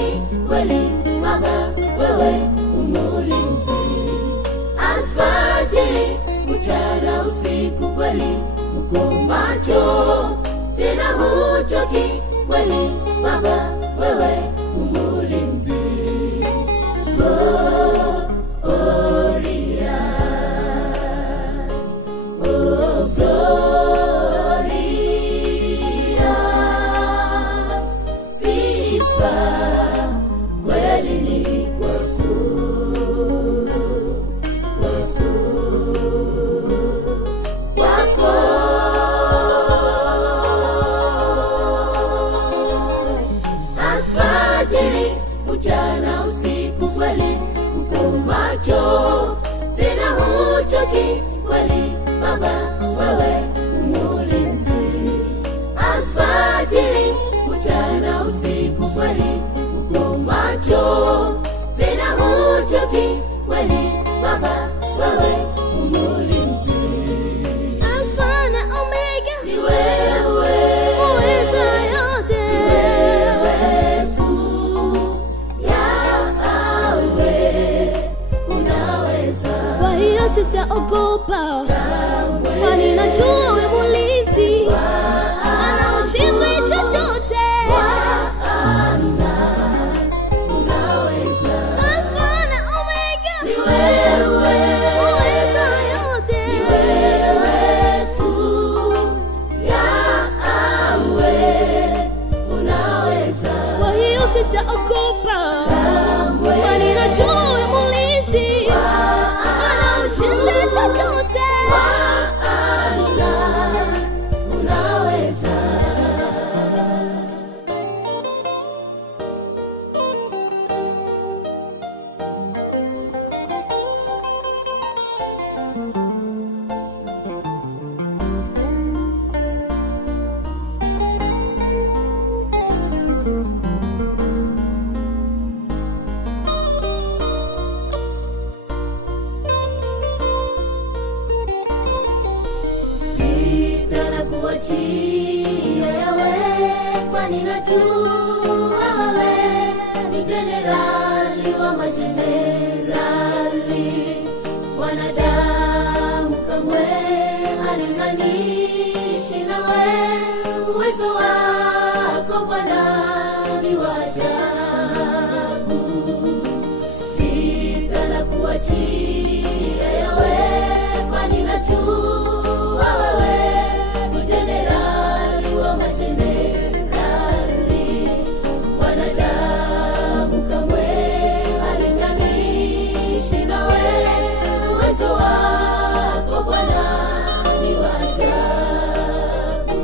huchoki kweli Baba, wewe umulinzi. Alfajiri, mchana, usiku kweli uko macho, tena huchoki kweli Baba, wewe umulinzi. Mchana, usiku kweli uko macho, tena huchoki kweli Baba, wewe umulinzi. Alfajiri, mchana, usiku kweli uko macho, tena huchoki kweli Baba, wewe umulinzi. Alfa na Omega, ni wewe uweza yote, sitaogopa, kwani najua wewe mulinzi, ana ushindi chochote. Alfa na Omega, ni wewe, uweza yote, ni wewe tu, Yahweh, unaweza. kwa hiyo sitaogopa, kwani najua wewe mulinzi, ushindi chochote. Unaweza. Kuachia yawe, kwani najua wewe ni jenerali wa majenerali. Wanadamu kamwe halinganishi nawe, uwezo wako Bwana ni wa ajabu. Vita na kuachia yawe, kwani najua wewe jenerali wa majenerali. Wanadamu kamwe halinganishi nawe, uwezo wako Bwana ni wa ajabu.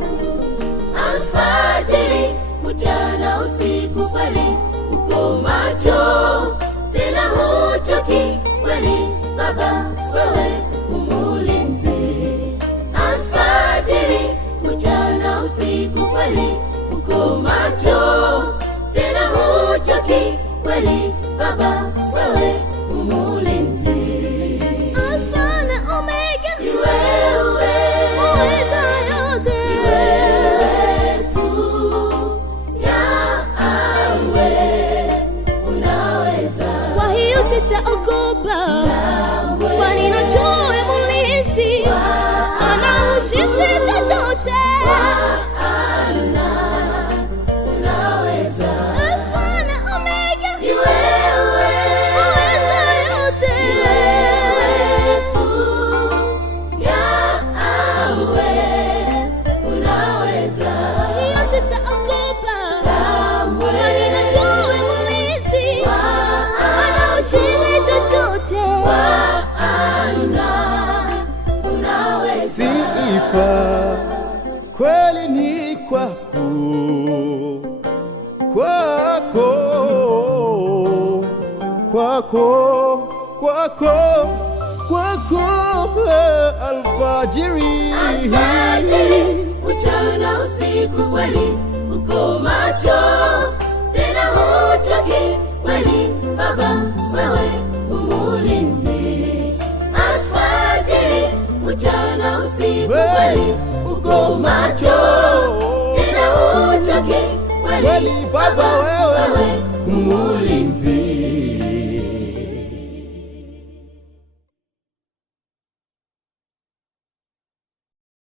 Alfajiri, mchana, usiku kweli uko macho, tena huchoki kweli Baba, wewe umulinzi. Alfajiri, mchana, usiku kweli uko macho, tena huchoki kweli Baba, wewe umulinzi. Alfa na Omega, ni wewe, uweza yote, ni wewe tu, Yahweh, unaweza. kwa hiyo sitaogopa, kwani najua wewe mulinzi, ana ushindi chochote. Unaweza. Alfa na Omega, ni wewe, uweza yote, ni wewe tu, Yahweh, unaweza. kwa hiyo sitaogopa, kwani najua wewe mulinzi, ana ushindi chochote. Unaweza. Sifa kweli ni kwako, kwako, kwako, kwako, kwako. Alfajiri, Alfajiri, mchana, usiku kweli uko macho, tena huchoki kweli Baba, wewe umulinzi. Alfajiri, mchana, usiku kweli uko macho, tena huchoki kweli kweli Baba, wewe